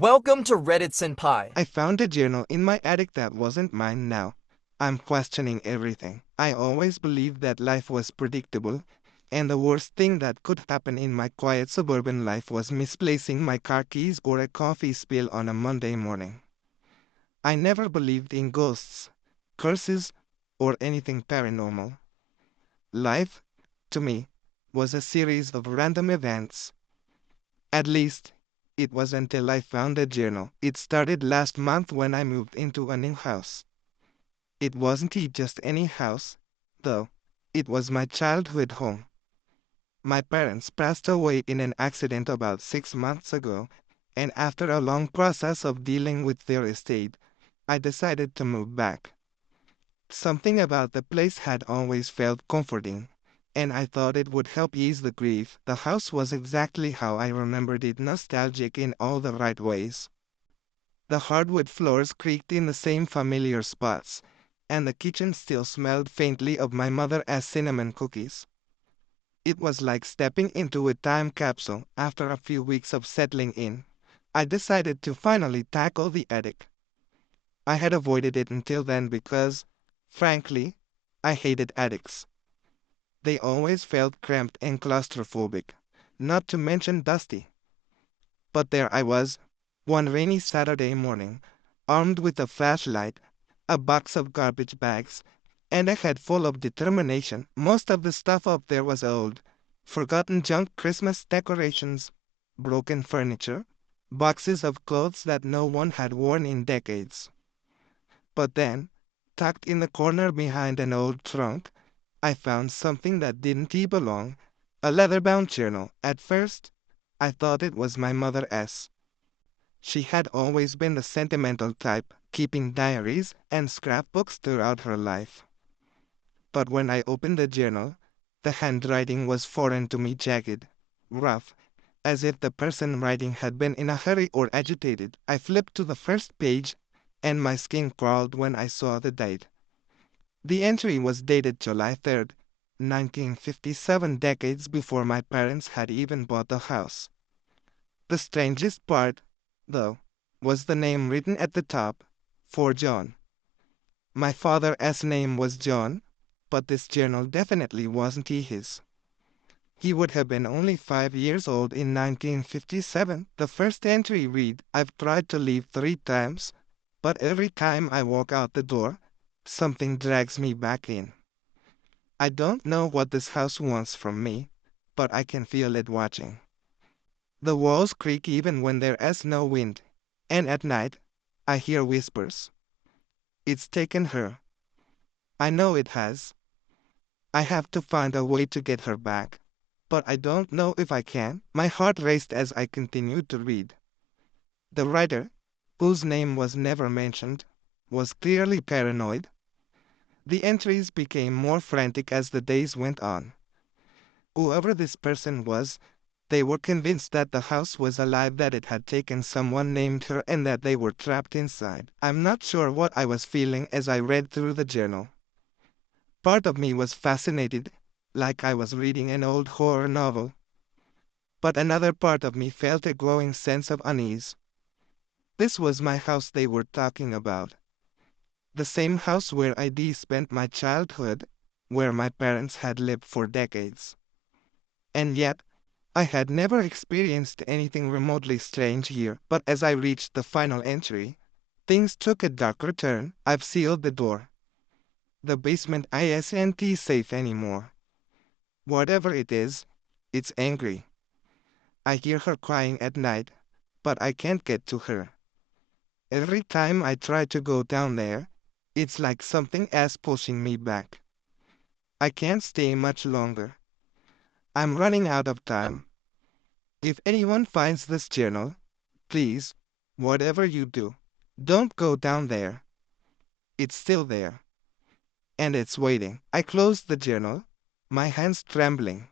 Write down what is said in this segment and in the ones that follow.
Welcome to Reddit Senpai. I found a journal in my attic that wasn't mine now. I'm questioning everything. I always believed that life was predictable, and the worst thing that could happen in my quiet suburban life was misplacing my car keys or a coffee spill on a Monday morning. I never believed in ghosts, curses, or anything paranormal. Life, to me, was a series of random events. At least, it was until I found a journal. It started last month when I moved into a new house. It wasn't just any house, though. It was my childhood home. My parents passed away in an accident about 6 months ago, and after a long process of dealing with their estate, I decided to move back. Something about the place had always felt comforting, and I thought it would help ease the grief. The house was exactly how I remembered it, nostalgic in all the right ways. The hardwood floors creaked in the same familiar spots, and the kitchen still smelled faintly of my mother's cinnamon cookies. It was like stepping into a time capsule. After a few weeks of settling in, I decided to finally tackle the attic. I had avoided it until then because, frankly, I hated attics. They always felt cramped and claustrophobic, not to mention dusty. But there I was, one rainy Saturday morning, armed with a flashlight, a box of garbage bags, and a head full of determination. Most of the stuff up there was old, forgotten junk, Christmas decorations, broken furniture, boxes of clothes that no one had worn in decades. But then, tucked in the corner behind an old trunk, I found something that didn't belong, a leather-bound journal. At first, I thought it was my mother's. She had always been the sentimental type, keeping diaries and scrapbooks throughout her life. But when I opened the journal, the handwriting was foreign to me, jagged, rough, as if the person writing had been in a hurry or agitated. I flipped to the first page, and my skin crawled when I saw the date. The entry was dated July 3rd, 1957, decades before my parents had even bought the house. The strangest part, though, was the name written at the top, for John. My father's name was John, but this journal definitely wasn't his. He would have been only 5 years old in 1957. The first entry read, "I've tried to leave 3 times, but every time I walk out the door, something drags me back in. I don't know what this house wants from me, but I can feel it watching. The walls creak even when there is no wind, and at night, I hear whispers. It's taken her. I know it has. I have to find a way to get her back, but I don't know if I can." My heart raced as I continued to read. The writer, whose name was never mentioned, was clearly paranoid. The entries became more frantic as the days went on. Whoever this person was, they were convinced that the house was alive, that it had taken someone named her, and that they were trapped inside. I'm not sure what I was feeling as I read through the journal. Part of me was fascinated, like I was reading an old horror novel. But another part of me felt a growing sense of unease. This was my house they were talking about. The same house where I'd spent my childhood, where my parents had lived for decades. And yet, I had never experienced anything remotely strange here. But as I reached the final entry, things took a darker turn. "I've sealed the door. The basement isn't safe anymore. Whatever it is, it's angry. I hear her crying at night, but I can't get to her. Every time I try to go down there, it's like something is pushing me back. I can't stay much longer. I'm running out of time. If anyone finds this journal, please, whatever you do, don't go down there. It's still there, and it's waiting." I closed the journal, my hands trembling.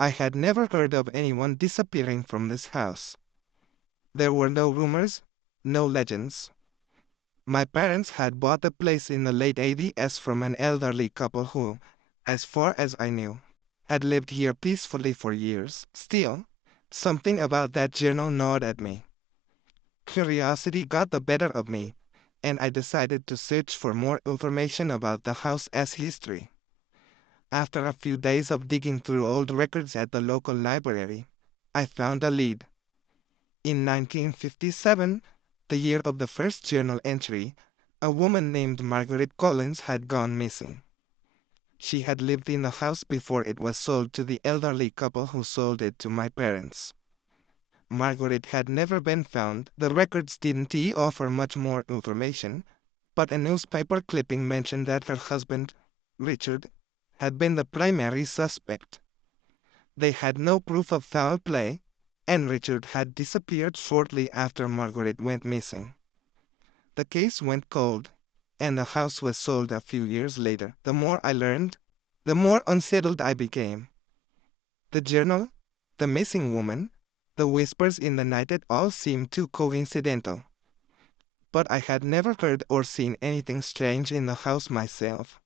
I had never heard of anyone disappearing from this house. There were no rumors, no legends. My parents had bought the place in the late 80s from an elderly couple who, as far as I knew, had lived here peacefully for years. Still, something about that journal gnawed at me. Curiosity got the better of me, and I decided to search for more information about the house's history. After a few days of digging through old records at the local library, I found a lead. In 1957, the year of the first journal entry, a woman named Margaret Collins had gone missing. She had lived in the house before it was sold to the elderly couple who sold it to my parents. Margaret had never been found. The records didn't offer much more information, but a newspaper clipping mentioned that her husband, Richard, had been the primary suspect. They had no proof of foul play, and Richard had disappeared shortly after Margaret went missing. The case went cold, and the house was sold a few years later. The more I learned, the more unsettled I became. The journal, the missing woman, the whispers in the night, it all seemed too coincidental. But I had never heard or seen anything strange in the house myself.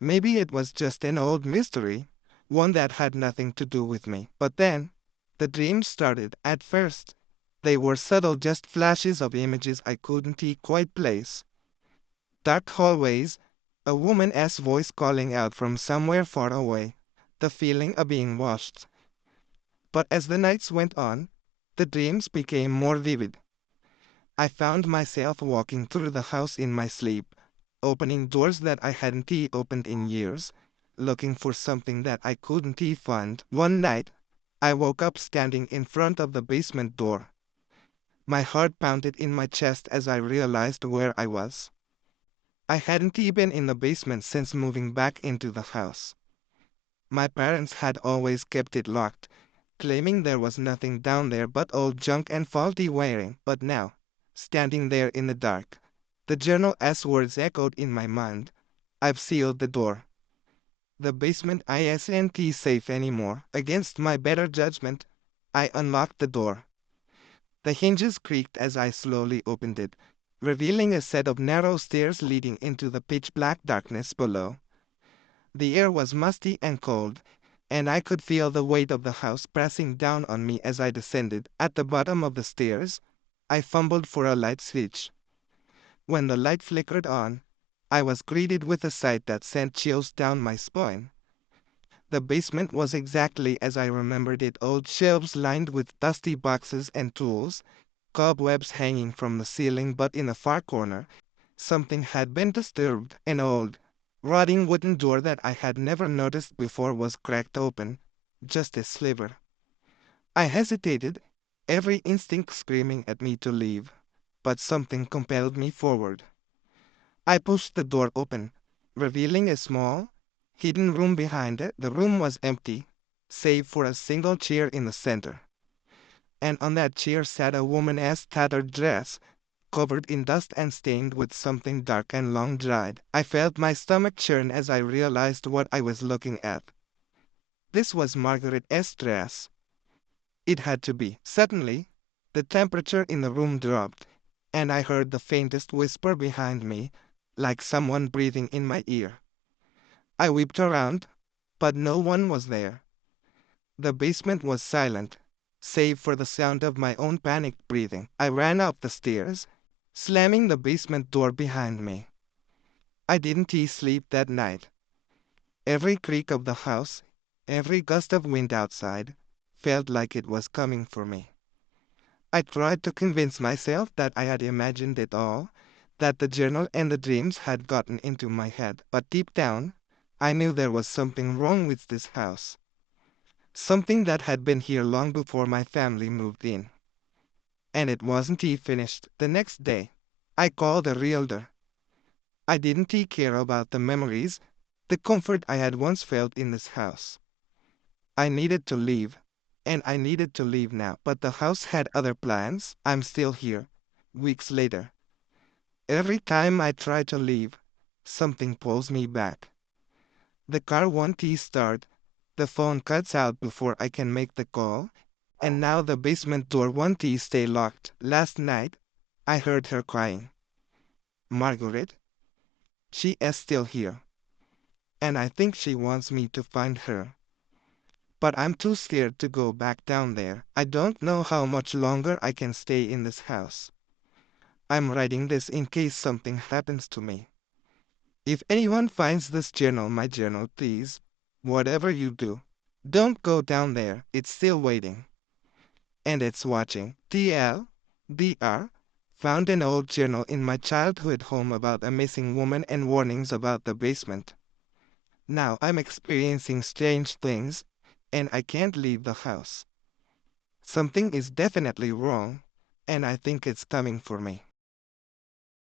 Maybe it was just an old mystery, one that had nothing to do with me. But then, the dreams started. At first, they were subtle, just flashes of images I couldn't quite place. Dark hallways, a woman's voice calling out from somewhere far away, the feeling of being watched. But as the nights went on, the dreams became more vivid. I found myself walking through the house in my sleep, opening doors that I hadn't opened in years, looking for something that I couldn't find. One night, I woke up standing in front of the basement door. My heart pounded in my chest as I realized where I was. I hadn't been in the basement since moving back into the house. My parents had always kept it locked, claiming there was nothing down there but old junk and faulty wiring. But now, standing there in the dark, the journal's words echoed in my mind. I've sealed the door. The basement isn't safe anymore. Against my better judgment, I unlocked the door. The hinges creaked as I slowly opened it, revealing a set of narrow stairs leading into the pitch-black darkness below. The air was musty and cold, and I could feel the weight of the house pressing down on me as I descended. At the bottom of the stairs, I fumbled for a light switch. When the light flickered on, I was greeted with a sight that sent chills down my spine. The basement was exactly as I remembered it: old shelves lined with dusty boxes and tools, cobwebs hanging from the ceiling, but in a far corner, something had been disturbed. An old, rotting wooden door that I had never noticed before was cracked open, just a sliver. I hesitated, every instinct screaming at me to leave, but something compelled me forward. I pushed the door open, revealing a small, hidden room behind it. The room was empty, save for a single chair in the center. And on that chair sat a woman's tattered dress, covered in dust and stained with something dark and long dried. I felt my stomach churn as I realized what I was looking at. This was Margaret's dress. It had to be. Suddenly, the temperature in the room dropped, and I heard the faintest whisper behind me, like someone breathing in my ear. I whipped around, but no one was there. The basement was silent, save for the sound of my own panicked breathing. I ran up the stairs, slamming the basement door behind me. I didn't sleep that night. Every creak of the house, every gust of wind outside, felt like it was coming for me. I tried to convince myself that I had imagined it all, that the journal and the dreams had gotten into my head, but deep down, I knew there was something wrong with this house. Something that had been here long before my family moved in. And it wasn't finished. The next day, I called a realtor. I didn't care about the memories, the comfort I had once felt in this house. I needed to leave, and I needed to leave now. But the house had other plans. I'm still here, weeks later. Every time I try to leave, something pulls me back. The car won't start, the phone cuts out before I can make the call, and now the basement door won't stay locked. Last night, I heard her crying. Margaret? She is still here. And I think she wants me to find her. but I'm too scared to go back down there. I don't know how much longer I can stay in this house. I'm writing this in case something happens to me. If anyone finds this journal, my journal, please, whatever you do, don't go down there. It's still waiting. And it's watching. TLDR. Found an old journal in my childhood home about a missing woman and warnings about the basement. Now I'm experiencing strange things, and I can't leave the house. Something is definitely wrong, and I think it's coming for me.